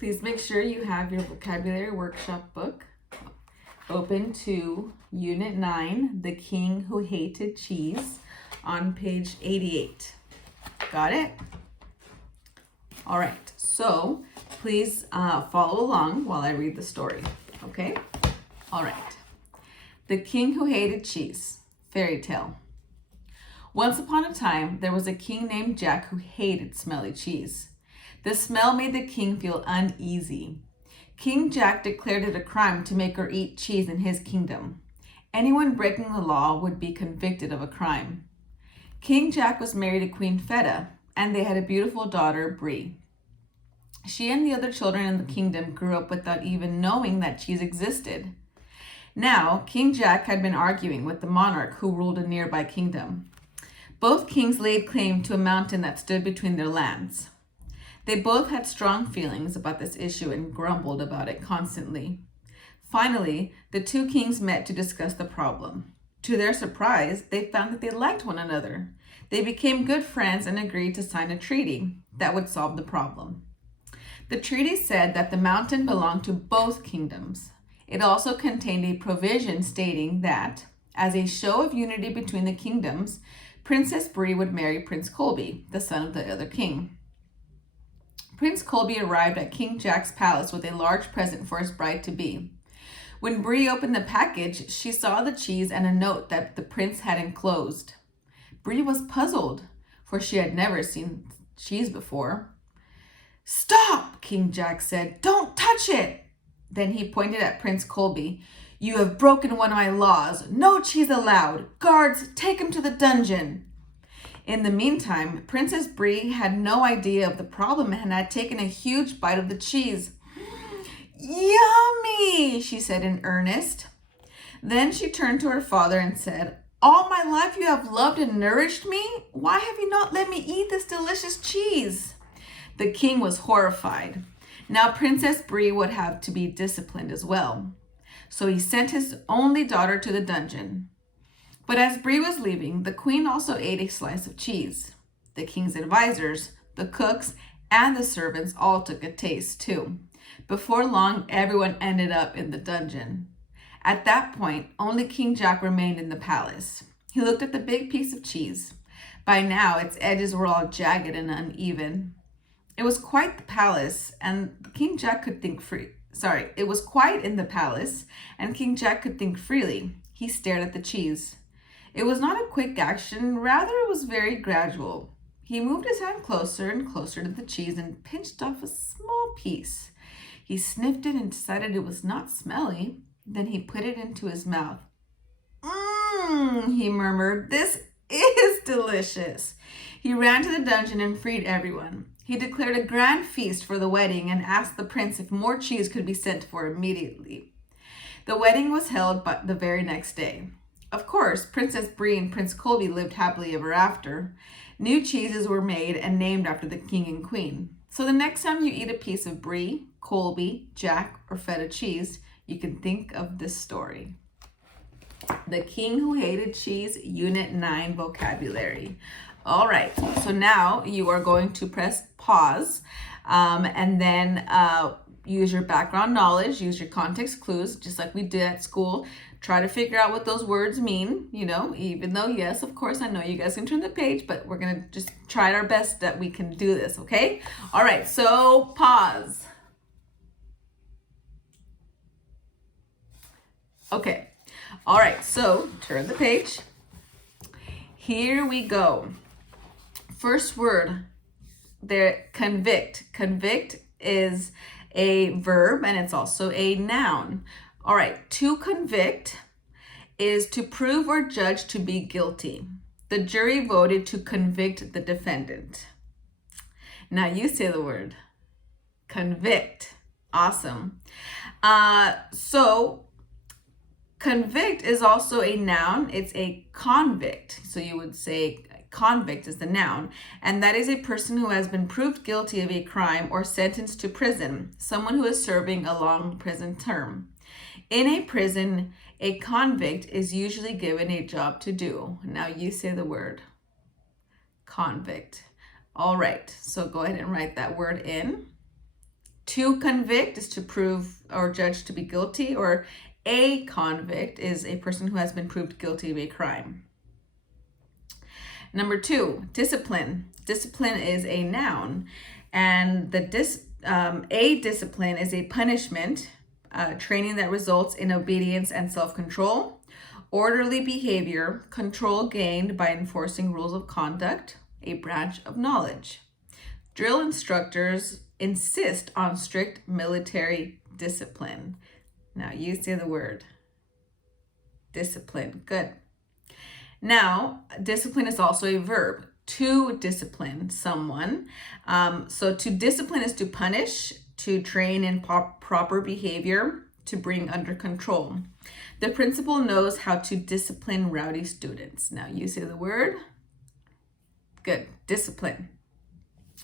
Please make sure you have your vocabulary workshop book open to Unit 9, The King Who Hated Cheese, on page 88. Got it? All right, so please follow along while I read the story, okay? All right. The King Who Hated Cheese, fairy tale. Once upon a time, there was a king named Jack who hated smelly cheese. The smell made the king feel uneasy. King Jack declared it a crime to make or eat cheese in his kingdom. Anyone breaking the law would be convicted of a crime. King Jack was married to Queen Feta, and they had a beautiful daughter, Brie. She and the other children in the kingdom grew up without even knowing that cheese existed. Now, King Jack had been arguing with the monarch who ruled a nearby kingdom. Both kings laid claim to a mountain that stood between their lands. They both had strong feelings about this issue and grumbled about it constantly. Finally, the two kings met to discuss the problem. To their surprise, they found that they liked one another. They became good friends and agreed to sign a treaty that would solve the problem. The treaty said that the mountain belonged to both kingdoms. It also contained a provision stating that, as a show of unity between the kingdoms, Princess Brie would marry Prince Colby, the son of the other king. Prince Colby arrived at King Jack's palace with a large present for his bride-to-be. When Brie opened the package, she saw the cheese and a note that the prince had enclosed. Brie was puzzled, for she had never seen cheese before. "Stop!" King Jack said. "Don't touch it!" Then he pointed at Prince Colby. "You have broken one of my laws. No cheese allowed. Guards, take him to the dungeon." In the meantime, Princess Brie had no idea of the problem and had taken a huge bite of the cheese. "Yummy," she said in earnest. Then she turned to her father and said, "All my life you have loved and nourished me. Why have you not let me eat this delicious cheese?" The king was horrified. Now Princess Brie would have to be disciplined as well. So he sent his only daughter to the dungeon. But as Brie was leaving, the queen also ate a slice of cheese. The king's advisors, the cooks, and the servants all took a taste too. Before long, everyone ended up in the dungeon. At that point, only King Jack remained in the palace. He looked at the big piece of cheese. By now, its edges were all jagged and uneven. It was quite the palace, and King Jack could think it was quiet in the palace, and King Jack could think freely. He stared at the cheese. It was not a quick action, rather it was very gradual. He moved his hand closer and closer to the cheese and pinched off a small piece. He sniffed it and decided it was not smelly. Then he put it into his mouth. He murmured, "This is delicious." He ran to the dungeon and freed everyone. He declared a grand feast for the wedding and asked the prince if more cheese could be sent for immediately. The wedding was held the very next day. Of course, Princess Brie and Prince Colby lived happily ever after. New cheeses were made and named after the king and queen. So the next time you eat a piece of Brie, Colby, Jack, or feta cheese, you can think of this story. The King Who Hated Cheese, Unit 9 Vocabulary. All right, so now you are going to press pause and then use your background knowledge, use your context clues, just like we did at school. Try to figure out what those words mean, even though, yes, of course, I know you guys can turn the page, but we're going to just try our best that we can do this, okay? All right, so pause. Okay, all right, so turn the page. Here we go. First word there, convict. Convict is a verb and it's also a noun. All right, to convict is to prove or judge to be guilty. The jury voted to convict the defendant. Now you say the word. Convict. Awesome. So convict is also a noun. It's a convict. So you would say convict is the noun, and that is a person who has been proved guilty of a crime or sentenced to prison, someone who is serving a long prison term. In a prison, a convict is usually given a job to do. Now you say the word. Convict. All right, so go ahead and write that word in. To convict is to prove or judge to be guilty, or a convict is a person who has been proved guilty of a crime. Number 2, discipline. Discipline is a noun, and a discipline is a punishment, training that results in obedience and self-control, orderly behavior, control gained by enforcing rules of conduct, a branch of knowledge. Drill instructors insist on strict military discipline. Now you say the word discipline. Good. Now, discipline is also a verb. To discipline someone. So to discipline is to punish, to train in proper behavior, to bring under control. The principal knows how to discipline rowdy students. Now you say the word. Good. Discipline.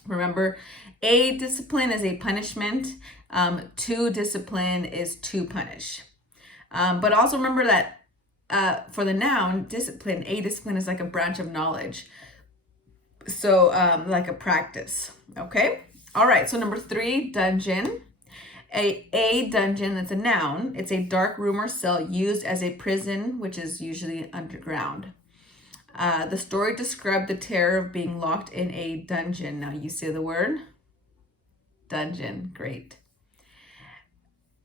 Remember, a discipline is a punishment. To discipline is to punish. But also remember that for the noun discipline, a discipline is like a branch of knowledge. So like a practice. Okay. All right. So number 3, dungeon. A dungeon, that's a noun. It's a dark room or cell used as a prison, which is usually underground. The story described the terror of being locked in a dungeon. Now you say the word dungeon. Great.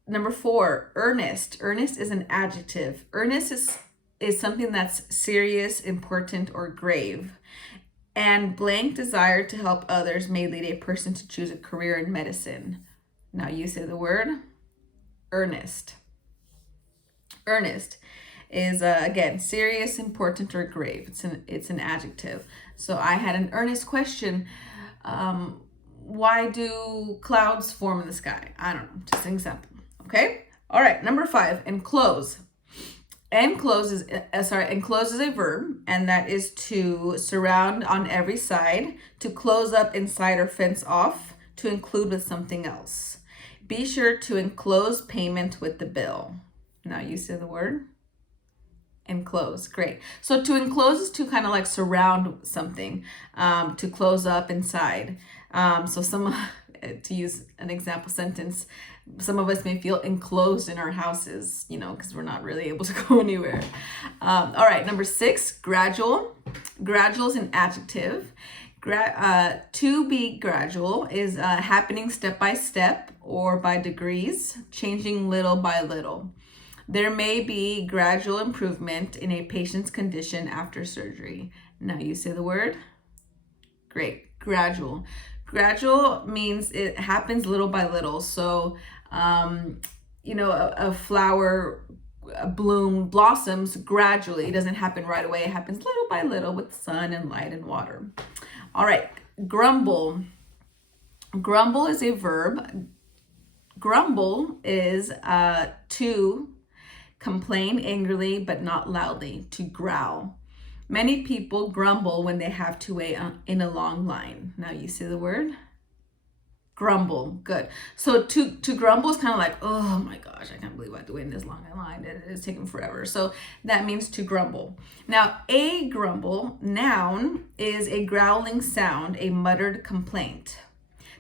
Number 4, earnest. Earnest is an adjective. Earnest is something that's serious, important, or grave. And blank desire to help others may lead a person to choose a career in medicine. Now you say the word earnest. Earnest is again serious, important, or grave. It's an adjective. So I had an earnest question. Why do clouds form in the sky? I don't know. Just an example. Okay. All right. Number 5, enclose. Enclose is a verb, and that is to surround on every side, to close up inside or fence off, to include with something else. Be sure to enclose payment with the bill. Now you say the word enclose. Great. So to enclose is to kind of like surround something, to close up inside. To use an example sentence, some of us may feel enclosed in our houses, because we're not really able to go anywhere. All right, number 6, gradual. Gradual is an adjective. To be gradual is happening step by step or by degrees, changing little by little. There may be gradual improvement in a patient's condition after surgery. Now you say the word. Great. Gradual. Gradual means it happens little by little. So, a flower blossoms gradually. It doesn't happen right away. It happens little by little with sun and light and water. All right, grumble. Grumble is a verb. Grumble is to complain angrily but not loudly, to growl. Many people grumble when they have to wait in a long line. Now you say the word grumble. Good. So to grumble is kind of like, oh my gosh, I can't believe I have to wait in this long line. It's taking forever. So that means to grumble. Now, a grumble, noun, is a growling sound, a muttered complaint.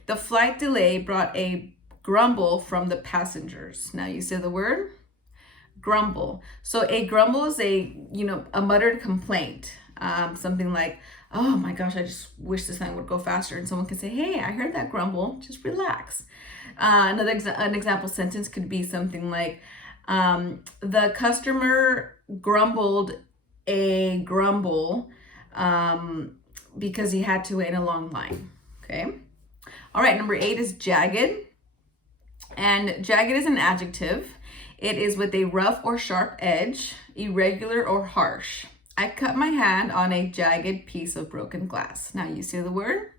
The flight delay brought a grumble from the passengers. Now you say the word grumble. So a grumble is a muttered complaint. Something like, oh my gosh, I just wish this thing would go faster. And someone can say, hey, I heard that grumble, just relax. An example sentence could be something like, the customer grumbled a grumble because he had to wait in a long line. Okay. All right. Number 8 is jagged. And jagged is an adjective. It is with a rough or sharp edge, irregular or harsh. I cut my hand on a jagged piece of broken glass. Now you see the word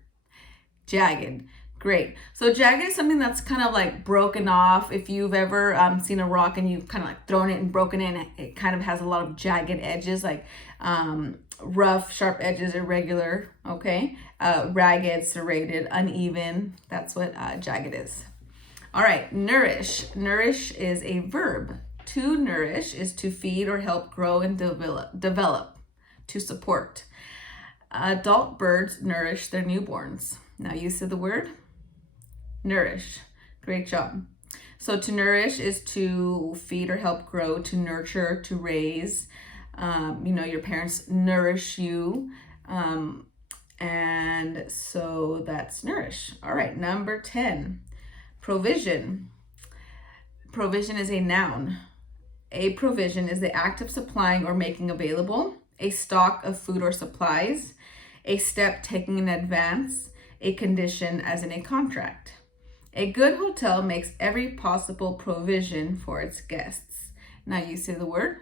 jagged. Great. So jagged is something that's kind of like broken off. If you've ever seen a rock and you've kind of like thrown it and broken it, it kind of has a lot of jagged edges, like rough, sharp edges, irregular, okay? Ragged, serrated, uneven. That's what jagged is. All right, nourish. Nourish is a verb. To nourish is to feed or help grow and develop, to support. Adult birds nourish their newborns. Now you say the word nourish. Great job. So to nourish is to feed or help grow, to nurture, to raise. Your parents nourish you. And so that's nourish. All right, number 10, provision. Provision is a noun. A provision is the act of supplying or making available a stock of food or supplies, a step taken in advance, a condition as in a contract. A good hotel makes every possible provision for its guests. Now you say the word.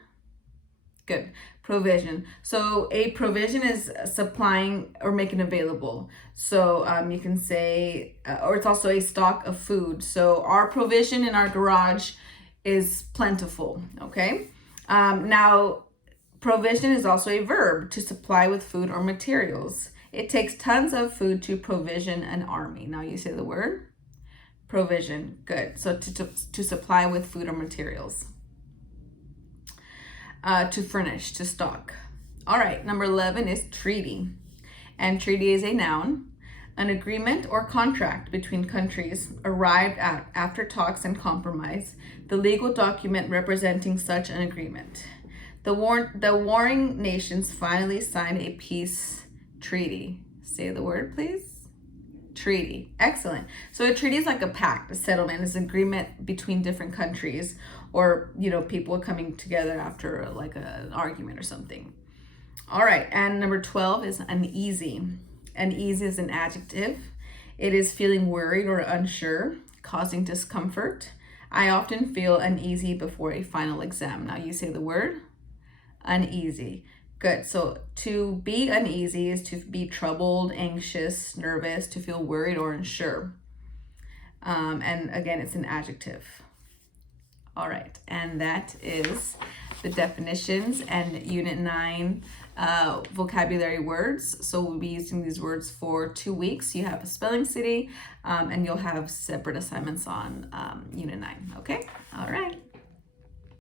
Good. Provision. So a provision is supplying or making available. So you can say, or it's also a stock of food. So our provision in our garage is plentiful. Okay. Now, provision is also a verb, to supply with food or materials. It takes tons of food to provision an army. Now you say the word. Provision. Good. So to supply with food or materials. To furnish, to stock. All right, number 11 is treaty. And treaty is a noun, an agreement or contract between countries arrived at after talks and compromise, the legal document representing such an agreement. The warring nations finally signed a peace treaty. Say the word, please. Treaty. Excellent. So a treaty is like a pact, a settlement, is an agreement between different countries, or people coming together after like an argument or something. All right, and number 12 is uneasy. Uneasy is an adjective. It is feeling worried or unsure, causing discomfort. I often feel uneasy before a final exam. Now you say the word. Uneasy. Good. So to be uneasy is to be troubled, anxious, nervous, to feel worried or unsure. And again, it's an adjective. All right. And that is the definitions and Unit 9 vocabulary words. So we'll be using these words for 2 weeks. You have a Spelling City, and you'll have separate assignments on Unit 9. Okay. All right.